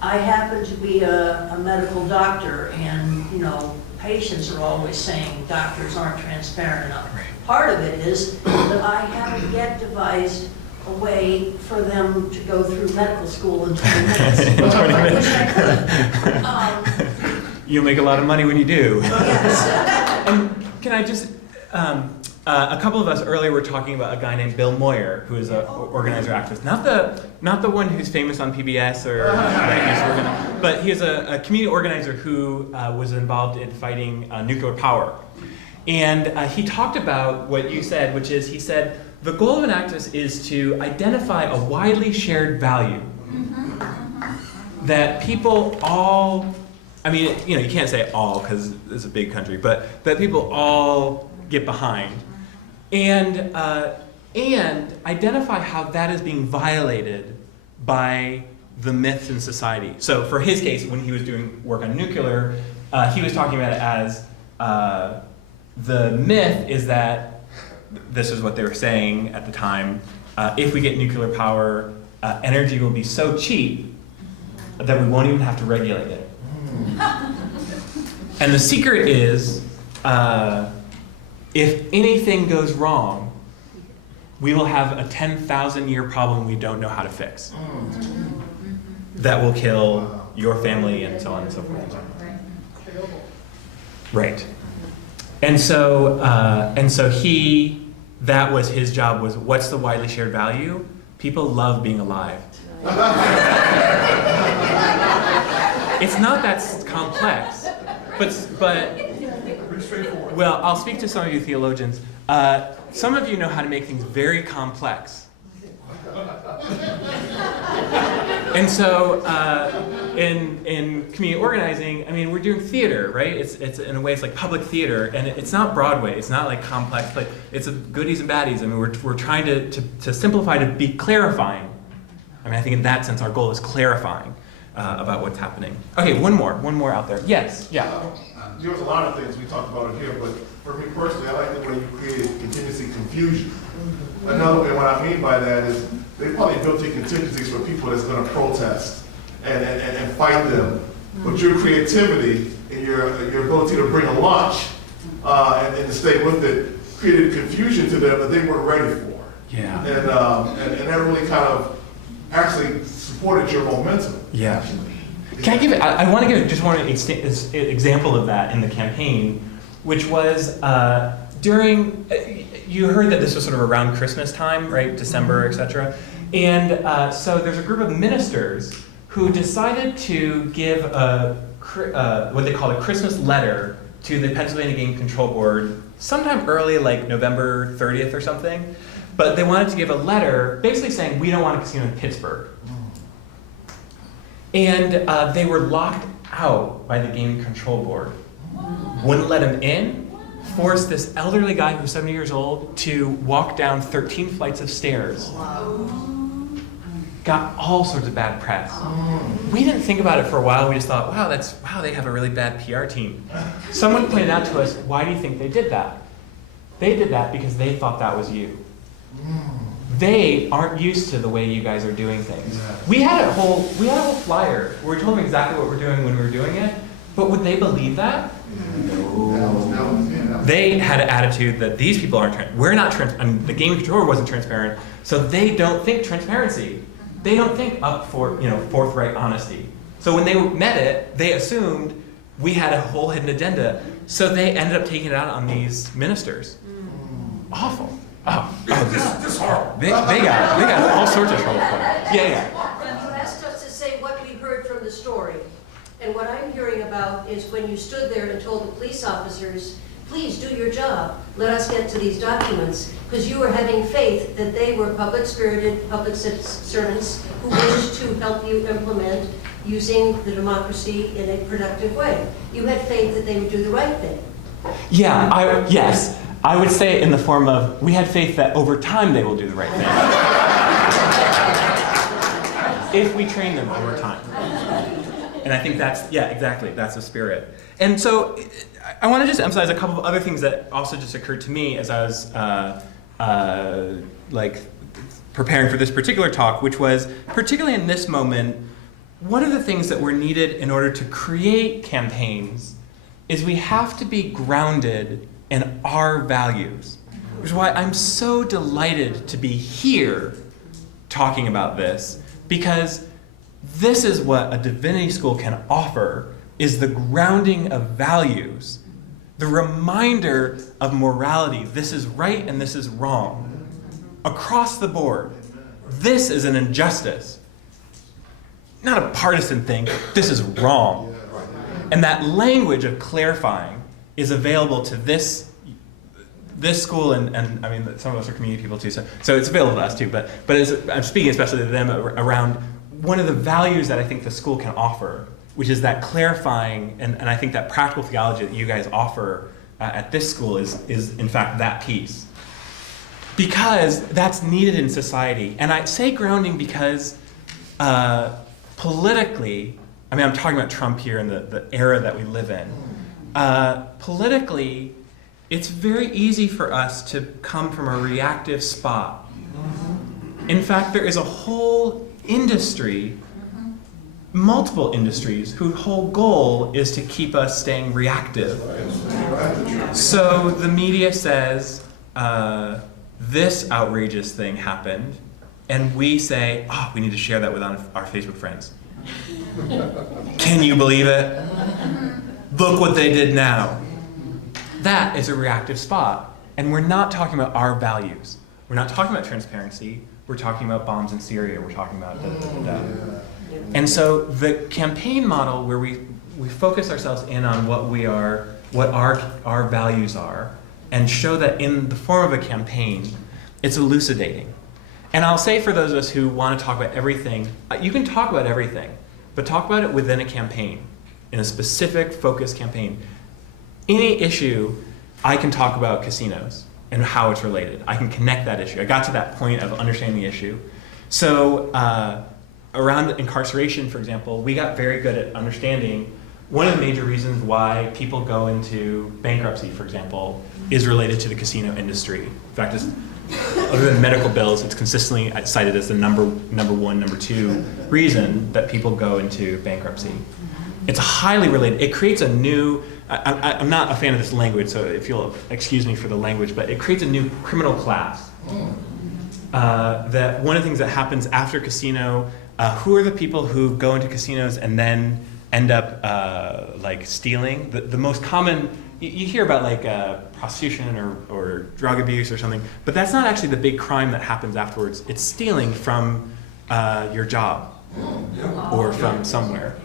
I happen to be a medical doctor, and, you know, patients are always saying doctors aren't transparent enough. Part of it is that I haven't yet devised a way for them to go through medical school in 20 minutes. Which I could. You'll make a lot of money when you do. Yes. And can I just, a couple of us earlier were talking about a guy named Bill Moyer, who is an organizer activist. Not the one who's famous on PBS or but he is a community organizer who was involved in fighting nuclear power. And he talked about what you said, which is, he said, the goal of an activist is to identify a widely shared value that people all, I mean, you know, you can't say all because it's a big country, but that people all get behind, and identify how that is being violated by the myths in society. So for his case, when he was doing work on nuclear, he was talking about it as the myth is that, this is what they were saying at the time, if we get nuclear power, energy will be so cheap that we won't even have to regulate it. And the secret is, if anything goes wrong, we will have a 10,000-year problem we don't know how to fix. That will kill your family and so on and so forth. Right. And so that was his job, was what's the widely shared value? People love being alive. It's not that complex, but well, I'll speak to some of you theologians. Some of you know how to make things very complex. And so in community organizing, I mean, we're doing theater, right? It's in a way, it's like public theater, and it's not Broadway. It's not like complex, but it's goodies and baddies. I mean, we're trying to simplify, to be clarifying. I mean, I think in that sense, our goal is clarifying about what's happening. Okay, one more out there. Yes, yeah. There was a lot of things we talked about in here, but for me personally, I like the way you created contingency confusion. Another way, what I mean by that is they probably built in contingencies for people that's going to protest and fight them. But your creativity and your ability to bring a lunch and to stay with it created confusion to them that they weren't ready for. Yeah. And that really kind of actually supported your momentum. Yeah. Can I give it? I want to give just one example of that in the campaign, which was during. You heard that this was sort of around Christmas time, right? December, etc. And so there's a group of ministers who decided to give what they call a Christmas letter to the Pennsylvania Game Control Board sometime early, like November 30th or something. But they wanted to give a letter basically saying, we don't want a casino in Pittsburgh. And they were locked out by the Game Control Board. Wouldn't let them in, forced this elderly guy who's 70 years old to walk down 13 flights of stairs. Got all sorts of bad press. We didn't think about it for a while. We just thought, wow, they have a really bad PR team. Someone pointed out to us, why do you think they did that? They did that because they thought that was you. They aren't used to the way you guys are doing things. We had a whole flyer where we told them exactly what we're doing when we were doing it, but would they believe that? No. They had an attitude that these people aren't we're not the game controller wasn't transparent, so they don't think transparency. They don't think up for forthright honesty. So when they met it, they assumed we had a whole hidden agenda. So they ended up taking it out on these ministers. Awful. Oh, this horrible. They got all sorts of trouble for it. Yeah. You asked us to say what we heard from the story. And what I'm hearing about is when you stood there and told the police officers, please do your job. Let us get to these documents. Because you were having faith that they were public-spirited public servants who wished to help you implement using the democracy in a productive way. You had faith that they would do the right thing. Yeah, yes. I would say in the form of, we had faith that over time they will do the right thing. If we train them over time. And I think that's, yeah, exactly, that's the spirit. And so I want to just emphasize a couple of other things that also just occurred to me as I was like preparing for this particular talk, which was, particularly in this moment, one of the things that were needed in order to create campaigns is we have to be grounded in our values, which is why I'm so delighted to be here talking about this, because this is what a divinity school can offer, is the grounding of values, the reminder of morality. This is right and this is wrong. Across the board, this is an injustice. Not a partisan thing, this is wrong. And that language of clarifying is available to this school, and I mean, some of us are community people too, so it's available to us too, but I'm speaking especially to them around one of the values that I think the school can offer, which is that clarifying, and I think that practical theology that you guys offer at this school is in fact that piece. Because that's needed in society. And I say grounding because politically, I mean, I'm talking about Trump here and the era that we live in. Politically, it's very easy for us to come from a reactive spot. In fact, there is a whole industry, multiple industries, whose whole goal is to keep us staying reactive. So the media says, this outrageous thing happened, and we say, oh, we need to share that with our Facebook friends. Can you believe it? Look what they did now. That is a reactive spot, and we're not talking about our values. We're not talking about transparency. We're talking about bombs in Syria. We're talking about And so the campaign model, where we focus ourselves in on what our values are, and show that in the form of a campaign, it's elucidating. And I'll say for those of us who want to talk about everything, you can talk about everything, but talk about it within a campaign, in a specific focused campaign. Any issue, I can talk about casinos and how it's related. I can connect that issue. I got to that point of understanding the issue. So around incarceration, for example, we got very good at understanding one of the major reasons why people go into bankruptcy, for example, is related to the casino industry. In fact, other than medical bills, it's consistently cited as the number one, number two reason that people go into bankruptcy. It's highly related. It creates a new, I'm not a fan of this language, so if you'll excuse me for the language, but it creates a new criminal class. That one of the things that happens after casino, who are the people who go into casinos and then end up like stealing? The most common, you hear about like prostitution or drug abuse or something, but that's not actually the big crime that happens afterwards. It's stealing from your job or from somewhere.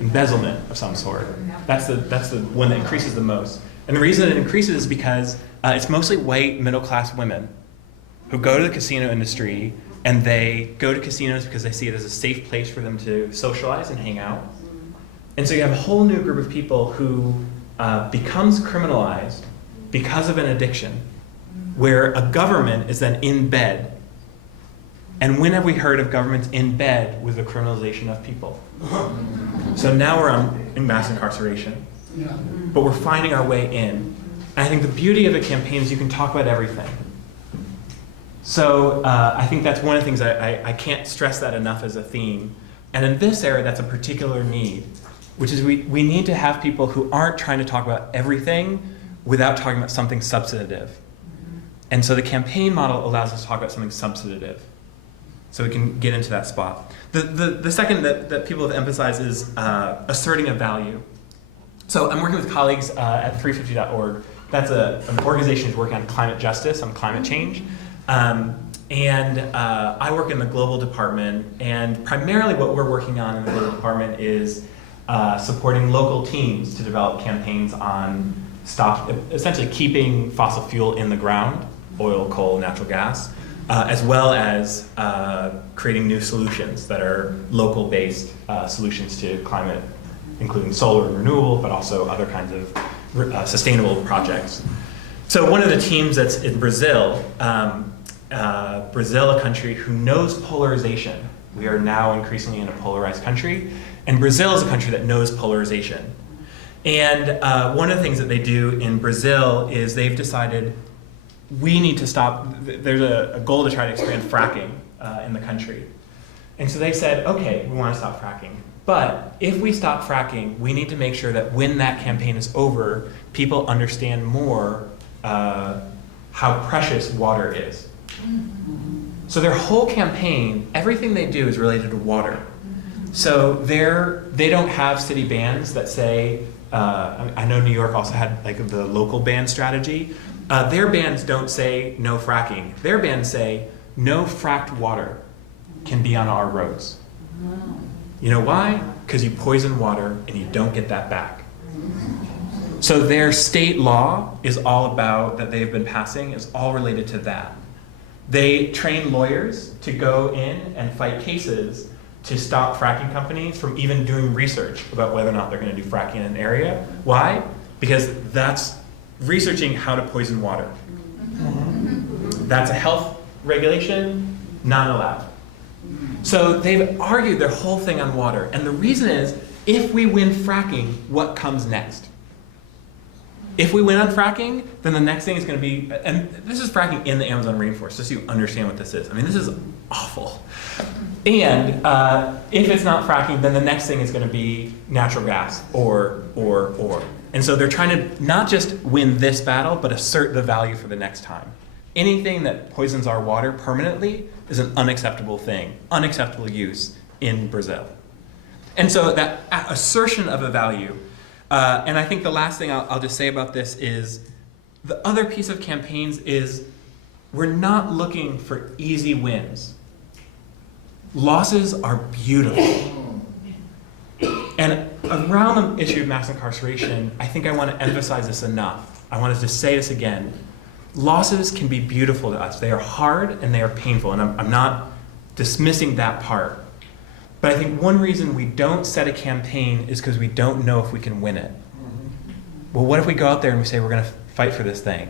Embezzlement of some sort. That's the one that increases the most. And the reason it increases is because it's mostly white middle-class women who go to the casino industry, and they go to casinos because they see it as a safe place for them to socialize and hang out. And so you have a whole new group of people who becomes criminalized because of an addiction, where a government is then in bed. And when have we heard of governments in bed with the criminalization of people? So now we're in mass incarceration, but we're finding our way in. And I think the beauty of a campaign is you can talk about everything. So I think that's one of the things I can't stress that enough as a theme. And in this era, that's a particular need, which is we need to have people who aren't trying to talk about everything without talking about something substantive. And so the campaign model allows us to talk about something substantive. So we can get into that spot. The second that people have emphasized is asserting a value. So I'm working with colleagues at 350.org. That's an organization who's working on climate justice, on climate change. And I work in the global department, and primarily what we're working on in the global department is supporting local teams to develop campaigns on essentially keeping fossil fuel in the ground, oil, coal, natural gas, as well as creating new solutions that are local-based solutions to climate, including solar and renewable, but also other kinds of sustainable projects. So one of the teams that's in Brazil, Brazil, a country who knows polarization. We are now increasingly in a polarized country, And Brazil is a country that knows polarization. And one of the things that they do in Brazil is they've decided we need to stop, there's a goal to try to expand fracking in the country. And so they said, okay, we want to stop fracking. But if we stop fracking, we need to make sure that when that campaign is over, people understand more how precious water is. So their whole campaign, everything they do is related to water. So they don't have city bans that say, I know New York also had like the local ban strategy. Their bans don't say no fracking. Their bans say no fracked water can be on our roads. You know why? Because you poison water and you don't get that back. So their state law is all about, that they've been passing, is all related to that. They train lawyers to go in and fight cases to stop fracking companies from even doing research about whether or not they're going to do fracking in an area. Why? Because that's researching how to poison water. That's a health regulation, not allowed. So they've argued their whole thing on water. And the reason is, if we win fracking, what comes next? If we win on fracking, then the next thing is going to be, and this is fracking in the Amazon rainforest, just so you understand what this is. I mean, this is awful. And if it's not fracking, then the next thing is going to be natural gas or. And so they're trying to not just win this battle, but assert the value for the next time. Anything that poisons our water permanently is an unacceptable thing, unacceptable use in Brazil. And so that assertion of a value, and I think the last thing I'll just say about this is, the other piece of campaigns is, we're not looking for easy wins. Losses are beautiful. And around the issue of mass incarceration, I think I want to emphasize this enough. I want to just say this again. Losses can be beautiful to us. They are hard and they are painful, and I'm not dismissing that part. But I think one reason we don't set a campaign is because we don't know if we can win it. Well, what if we go out there and we say we're going to fight for this thing?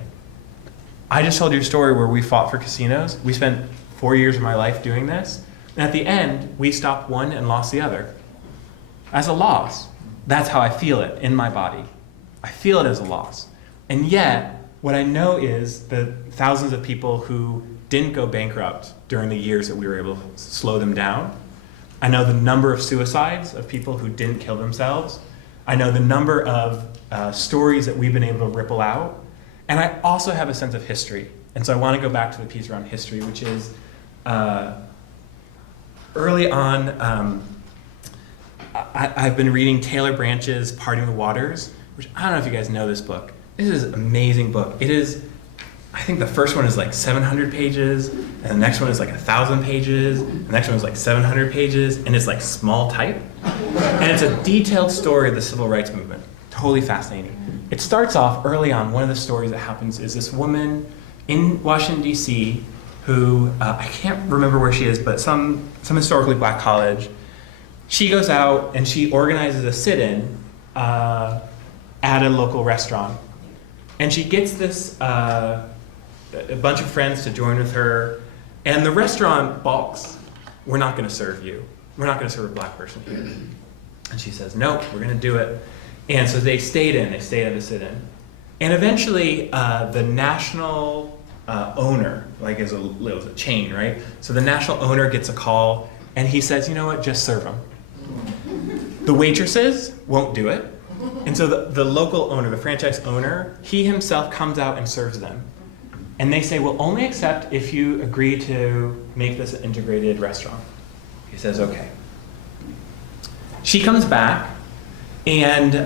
I just told you a story where we fought for casinos. We spent 4 years of my life doing this. And at the end, we stopped one and lost the other. As a loss. That's how I feel it in my body. I feel it as a loss. And yet, what I know is the thousands of people who didn't go bankrupt during the years that we were able to slow them down. I know the number of suicides of people who didn't kill themselves. I know the number of stories that we've been able to ripple out. And I also have a sense of history. And so I want to go back to the piece around history, which is early on, I've been reading Taylor Branch's Parting the Waters, which I don't know if you guys know this book. This is an amazing book. It is, I think the first one is like 700 pages, and the next one is like 1,000 pages, and the next one is like 700 pages, and it's like small type. And it's a detailed story of the civil rights movement. Totally fascinating. It starts off early on. One of the stories that happens is this woman in Washington, D.C., who, I can't remember where she is, but some historically black college. She goes out and she organizes a sit-in at a local restaurant. And she gets this, a bunch of friends to join with her, and the restaurant balks. We're not gonna serve you. We're not gonna serve a black person here. And she says, no, we're gonna do it. And so they stayed at the sit-in. And eventually, the national owner, like it was a chain, right? So the national owner gets a call, and he says, you know what, just serve them. The waitresses won't do it. And so the local owner, the franchise owner, he himself comes out and serves them. And they say, we'll only accept if you agree to make this an integrated restaurant. He says, okay. She comes back and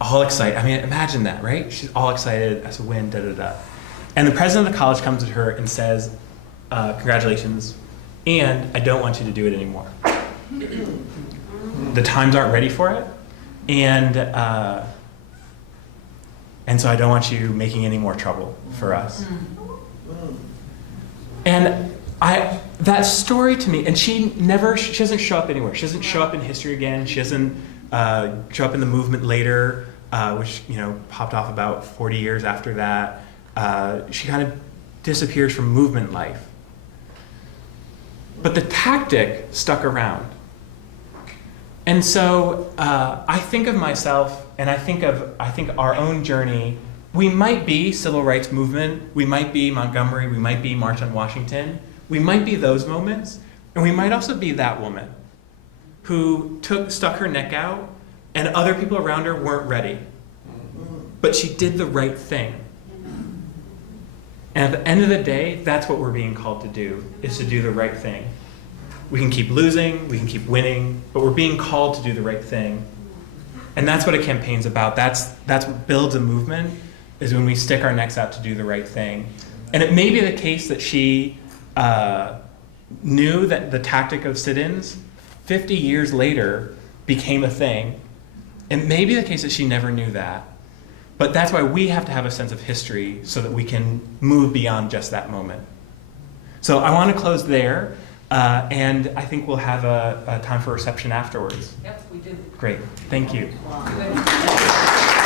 all excited. I mean, imagine that, right? She's all excited as a win, da-da-da. And the president of the college comes to her and says, congratulations, and I don't want you to do it anymore. The times aren't ready for it. And so I don't want you making any more trouble for us. And that story to me, and she doesn't show up anywhere. She doesn't show up in history again. She doesn't show up in the movement later, which popped off about 40 years after that. She kind of disappears from movement life. But the tactic stuck around. And so I think of myself, and I think our own journey. We might be civil rights movement, we might be Montgomery, we might be March on Washington, we might be those moments, and we might also be that woman who stuck her neck out, and other people around her weren't ready. But she did the right thing. And at the end of the day, that's what we're being called to do, is to do the right thing. We can keep losing, we can keep winning, but we're being called to do the right thing. And that's what a campaign's about. That's what builds a movement, is when we stick our necks out to do the right thing. And it may be the case that she knew that the tactic of sit-ins 50 years later became a thing. It may be the case that she never knew that. But that's why we have to have a sense of history so that we can move beyond just that moment. So I want to close there, and I think we'll have a time for reception afterwards. Yep, we do. Great, thank you. Wow.